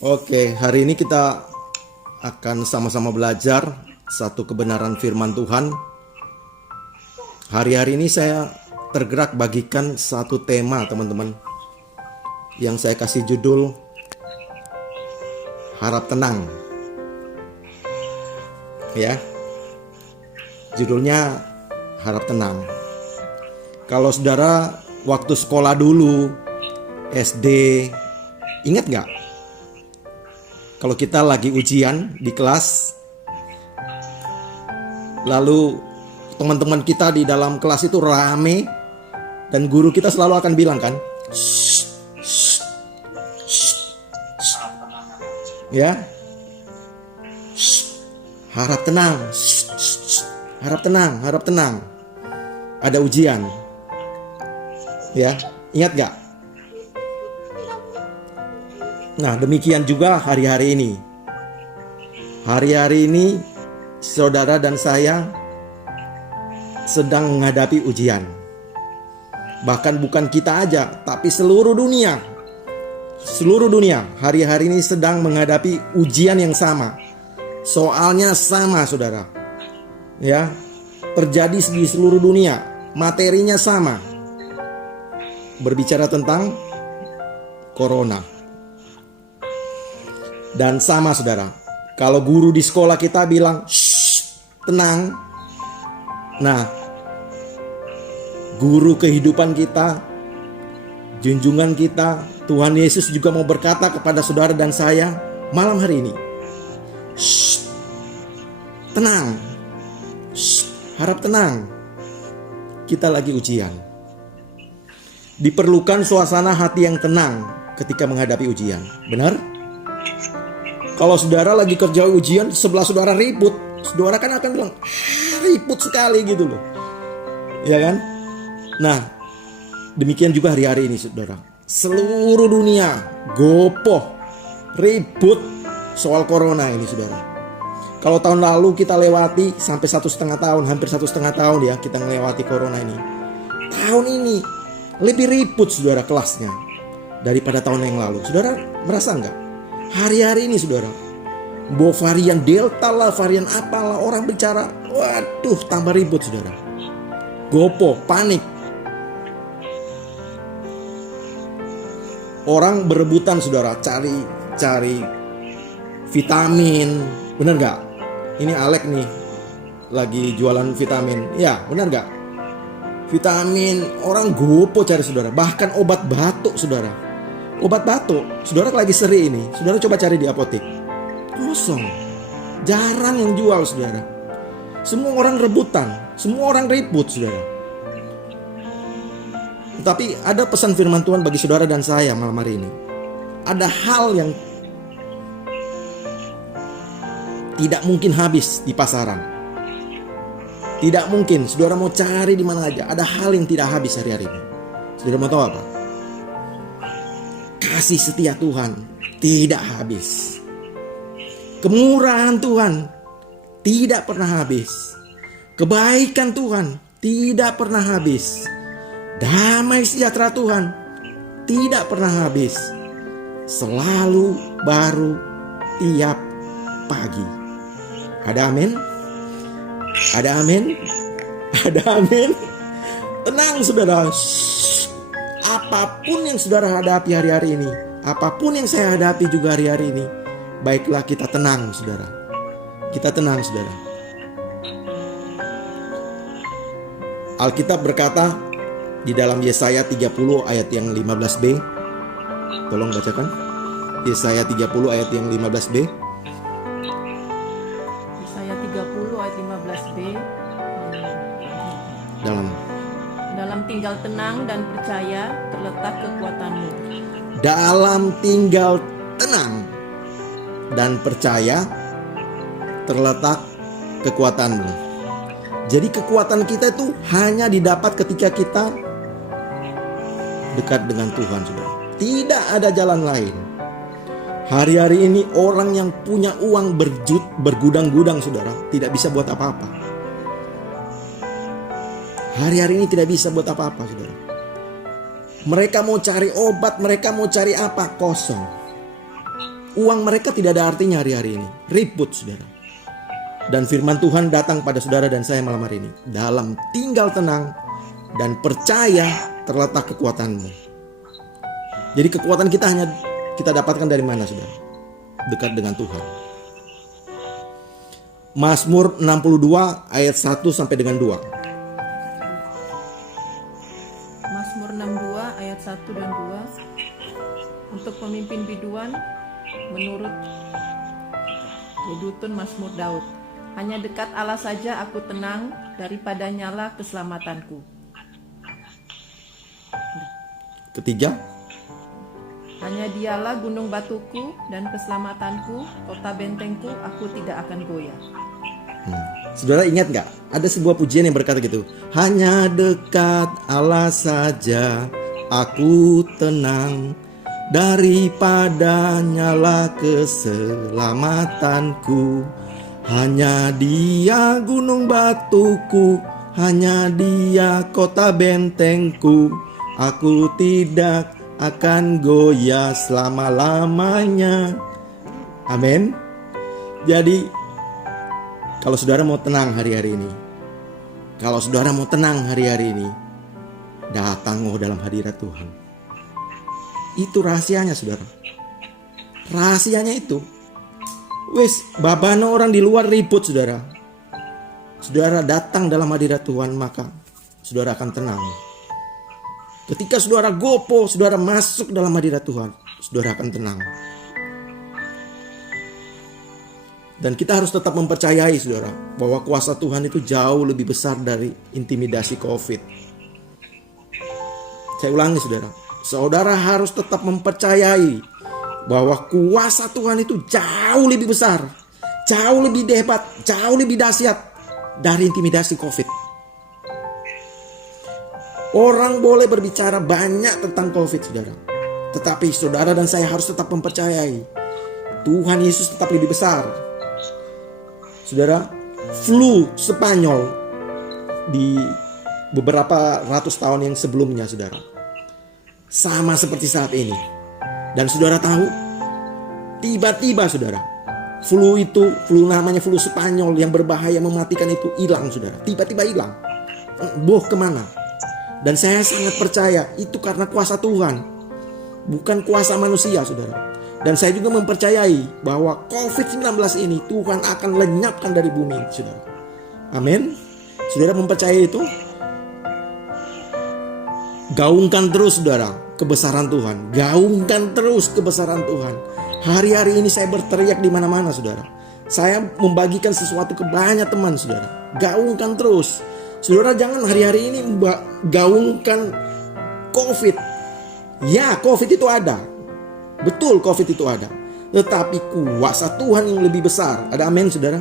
Oke, hari ini kita akan sama-sama belajar satu kebenaran firman Tuhan. Hari-hari ini saya tergerak bagikan satu tema, teman-teman, yang saya kasih judul Harap Tenang. Ya, judulnya Harap Tenang. Kalau saudara waktu sekolah dulu, SD, ingat nggak? Kalau kita lagi ujian di kelas, lalu teman-teman kita di dalam kelas itu rame, dan guru kita selalu akan bilang kan, "Shh, shh, shh, shh." Ya, "Shh, harap tenang, shh, shh, shh. Harap tenang, harap tenang. Ada ujian." Ya, ingat gak? Nah, demikian juga hari-hari ini. Hari-hari ini saudara dan saya sedang menghadapi ujian. Bahkan bukan kita aja, tapi seluruh dunia. Seluruh dunia hari-hari ini sedang menghadapi ujian yang sama. Soalnya sama, saudara. Ya, terjadi di seluruh dunia. Materinya sama. Berbicara tentang corona. Dan sama, saudara, kalau guru di sekolah kita bilang, "Shh, tenang." Nah, guru kehidupan kita, junjungan kita, Tuhan Yesus juga mau berkata kepada saudara dan saya malam hari ini, "Shh, tenang. Shh, harap tenang. Kita lagi ujian." Diperlukan suasana hati yang tenang ketika menghadapi ujian. Benar? Kalau saudara lagi kerja ujian, sebelah saudara ribut, saudara kan akan bilang, ribut sekali gitu loh. Ya kan? Nah, demikian juga hari-hari ini, saudara. Seluruh dunia gopoh, ribut soal corona ini, saudara. Kalau tahun lalu kita lewati sampai 1,5 tahun, hampir 1,5 tahun ya kita melewati corona ini. Tahun ini lebih ribut, saudara, kelasnya daripada tahun yang lalu. Saudara merasa enggak? Hari-hari ini, saudara, varian Delta lah, varian apalah, orang bicara, waduh, tambah ribut, saudara. Gopo, panik. Orang berebutan, saudara, cari vitamin. Bener gak? Ini Alek nih lagi jualan vitamin. Ya, bener gak? Vitamin, orang gopo cari, saudara. Bahkan obat batuk, saudara. Obat batuk, saudara lagi seri ini, saudara coba cari di apotek, kosong, jarang yang jual, saudara. Semua orang rebutan, semua orang ribut, saudara. Tapi ada pesan firman Tuhan bagi saudara dan saya malam hari ini. Ada hal yang tidak mungkin habis di pasaran. Tidak mungkin, saudara mau cari di mana aja, ada hal yang tidak habis hari-hari ini. Saudara mau tahu apa? Kasih setia Tuhan tidak habis. Kemurahan Tuhan tidak pernah habis. Kebaikan Tuhan tidak pernah habis. Damai sejahtera Tuhan tidak pernah habis. Selalu baru tiap pagi. Ada amin? Ada amin? Ada amin? Tenang, saudara. Apapun yang saudara hadapi hari-hari ini, apapun yang saya hadapi juga hari-hari ini, baiklah kita tenang, saudara. Kita tenang, saudara. Alkitab berkata di dalam Yesaya 30 ayat yang 15b. Tolong bacakan. Yesaya 30 ayat yang 15b. Yesaya 30 ayat 15b. Dalam tinggal tenang dan percaya terletak kekuatanmu. Dalam tinggal tenang dan percaya terletak kekuatanmu. Jadi kekuatan kita itu hanya didapat ketika kita dekat dengan Tuhan, saudara. Tidak ada jalan lain. Hari-hari ini orang yang punya uang bergudang-gudang, saudara, tidak bisa buat apa-apa. Hari-hari ini tidak bisa buat apa-apa, saudara. Mereka mau cari obat, mereka mau cari apa, kosong. Uang mereka tidak ada artinya hari-hari ini. Ribut saudara. Dan firman Tuhan datang pada saudara dan saya malam hari ini. Dalam tinggal tenang dan percaya terletak kekuatanmu. Jadi kekuatan kita hanya kita dapatkan dari mana saudara? Dekat dengan Tuhan. Mazmur 62 ayat 1 sampai dengan 2. Mazmur 62 ayat 1 dan 2. Untuk pemimpin biduan menurut Yedutun Mazmur Daud. Hanya dekat Allah saja aku tenang, daripada nyala keselamatanku. Ketiga, hanya dialah gunung batuku dan keselamatanku, kota bentengku, aku tidak akan goyah. Saudara ingat gak? Ada sebuah pujian yang berkata gitu. Hanya dekat Allah saja aku tenang, daripada nyala keselamatanku. Hanya Dia gunung batuku, hanya Dia kota bentengku, aku tidak akan goyah selama-lamanya. Amin. Jadi kalau saudara mau tenang hari-hari ini, kalau saudara mau tenang hari-hari ini, datang dalam hadirat Tuhan. Itu rahasianya saudara. Rahasianya itu. Wis, babano orang di luar ribut saudara. Saudara datang dalam hadirat Tuhan, maka saudara akan tenang. Ketika saudara gopo, saudara masuk dalam hadirat Tuhan, saudara akan tenang. Dan kita harus tetap mempercayai saudara, bahwa kuasa Tuhan itu jauh lebih besar dari intimidasi COVID. Saya ulangi saudara, saudara harus tetap mempercayai bahwa kuasa Tuhan itu jauh lebih besar, jauh lebih hebat, jauh lebih dahsyat dari intimidasi COVID. Orang boleh berbicara banyak tentang COVID saudara, tetapi saudara dan saya harus tetap mempercayai Tuhan Yesus tetap lebih besar. Saudara, flu Spanyol di beberapa ratus tahun yang sebelumnya saudara, sama seperti saat ini. Dan saudara tahu, tiba-tiba saudara, flu namanya flu Spanyol yang berbahaya mematikan itu hilang saudara. Tiba-tiba hilang. Boh kemana? Dan saya sangat percaya itu karena kuasa Tuhan, bukan kuasa manusia saudara. Dan saya juga mempercayai bahwa COVID-19 ini Tuhan akan lenyapkan dari bumi saudara. Amin. Saudara mempercayai itu? Gaungkan terus saudara kebesaran Tuhan. Gaungkan terus kebesaran Tuhan. Hari-hari ini saya berteriak di mana-mana saudara. Saya membagikan sesuatu ke banyak teman saudara. Gaungkan terus. Saudara jangan hari-hari ini gaungkan COVID. Ya, COVID itu ada. Betul, COVID itu ada. Tetapi kuasa Tuhan yang lebih besar. Ada amin saudara?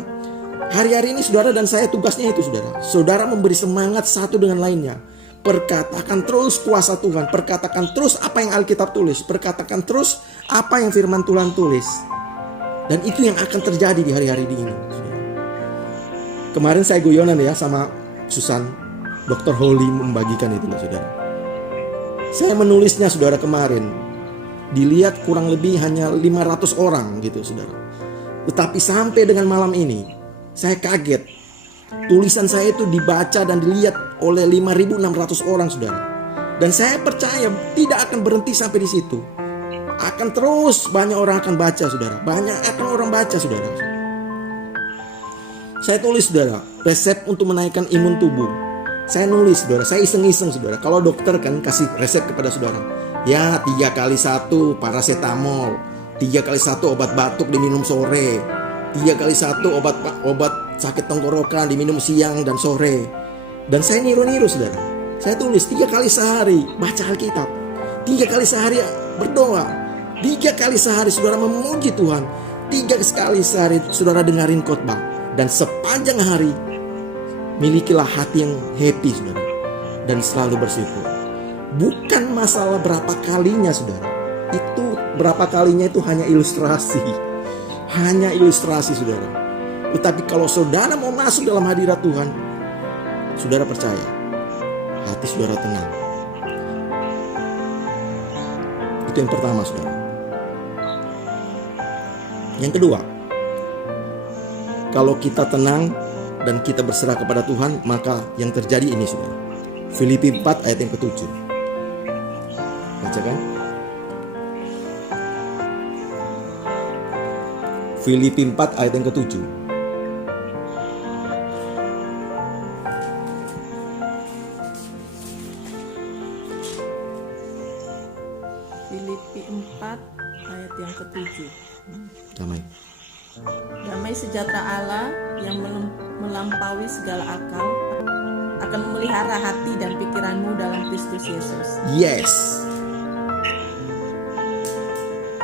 Hari-hari ini saudara dan saya tugasnya itu saudara. Saudara memberi semangat satu dengan lainnya. Perkatakan terus kuasa Tuhan. Perkatakan terus apa yang Alkitab tulis. Perkatakan terus apa yang firman Tuhan tulis. Dan itu yang akan terjadi di hari-hari ini. Kemarin saya guyonan ya sama Susan. Dr. Holly membagikan itu saudara. Saya menulisnya saudara kemarin. Dilihat kurang lebih hanya 500 orang gitu saudara. Tetapi sampai dengan malam ini saya kaget. Tulisan saya itu dibaca dan dilihat oleh 5.600 orang saudara. Dan saya percaya tidak akan berhenti sampai di situ. Akan terus banyak orang akan baca saudara. Banyak akan orang baca saudara. Saya tulis saudara, resep untuk menaikkan imun tubuh. Saya nulis saudara, saya iseng-iseng saudara. Kalau dokter kan kasih resep kepada saudara. Ya 3x1 paracetamol, 3x1 obat batuk diminum sore, 3x1 obat sakit tenggorokan diminum siang dan sore. Dan saya niru-niru saudara. Saya tulis 3 kali sehari baca Alkitab, 3 kali sehari berdoa, 3 kali sehari saudara memuji Tuhan, 3 kali sehari saudara dengarin khotbah. Dan sepanjang hari milikilah hati yang happy saudara, dan selalu bersyukur. Bukan masalah berapa kalinya saudara. Itu berapa kalinya itu hanya ilustrasi. Hanya ilustrasi saudara. Tetapi kalau saudara mau masuk dalam hadirat Tuhan, saudara percaya, hati saudara tenang. Itu yang pertama saudara. Yang kedua, kalau kita tenang dan kita berserah kepada Tuhan, maka yang terjadi ini saudara. Filipi 4 ayat yang ke-7. Bacakan. Filipi 4 ayat yang ke-7. Filipi 4 ayat yang ke-7. Damai. Damai sejahtera Allah yang melampaui segala akal akan memelihara hati dan pikiranmu dalam Kristus Yesus. Yes.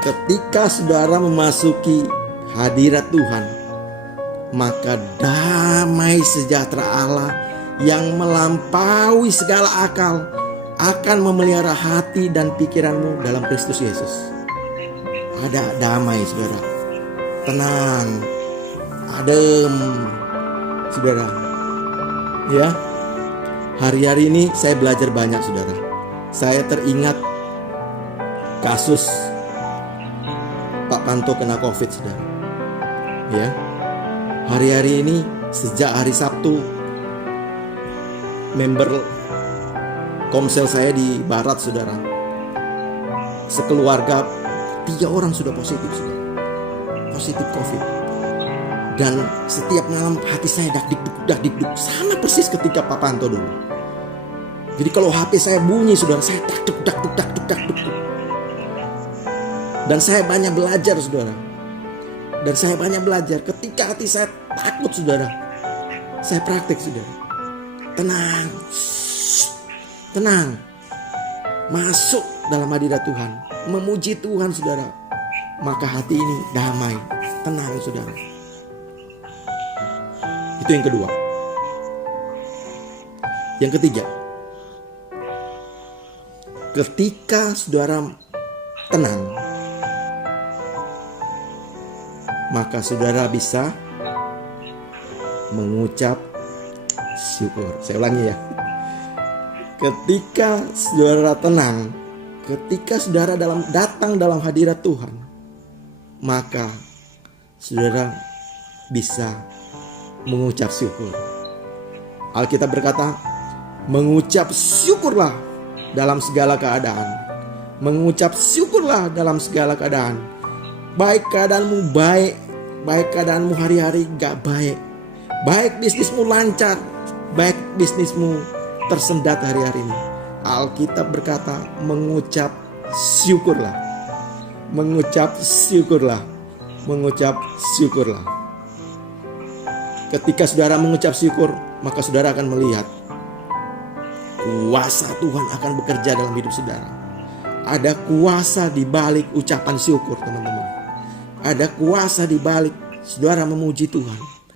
Ketika saudara memasuki hadirat Tuhan, maka damai sejahtera Allah yang melampaui segala akal akan memelihara hati dan pikiranmu dalam Kristus Yesus. Ada damai saudara, tenang, adem saudara. Ya, hari-hari ini saya belajar banyak saudara. Saya teringat kasus Pak Panto kena COVID saudara. Ya, hari-hari ini sejak hari Sabtu member Komsel saya di Barat saudara, sekeluarga 3 orang sudah positif saudara, positif COVID. Dan setiap malam hati saya dak-dikduk sama persis ketika Pak Panto dulu. Jadi kalau HP saya bunyi saudara, saya dak-duk. Dan saya banyak belajar saudara. Dan saya banyak belajar ketika hati saya takut saudara, saya praktek saudara. Tenang, tenang, masuk dalam hadirat Tuhan, memuji Tuhan saudara, maka hati ini damai, tenang saudara. Itu yang kedua. Yang ketiga, ketika saudara tenang, maka saudara bisa mengucap syukur. Saya ulangi ya. Ketika saudara tenang, ketika saudara datang dalam hadirat Tuhan, maka saudara bisa mengucap syukur. Alkitab berkata, mengucap syukurlah dalam segala keadaan. Mengucap syukurlah dalam segala keadaan. Baik keadaanmu baik, baik keadaanmu hari-hari gak baik, baik bisnismu lancar, baik bisnismu tersendat hari-hari ini, Alkitab berkata mengucap syukurlah. Mengucap syukurlah. Mengucap syukurlah. Ketika saudara mengucap syukur, maka saudara akan melihat kuasa Tuhan akan bekerja dalam hidup saudara. Ada kuasa di balik ucapan syukur teman-teman. Ada kuasa di balik saudara memuji Tuhan.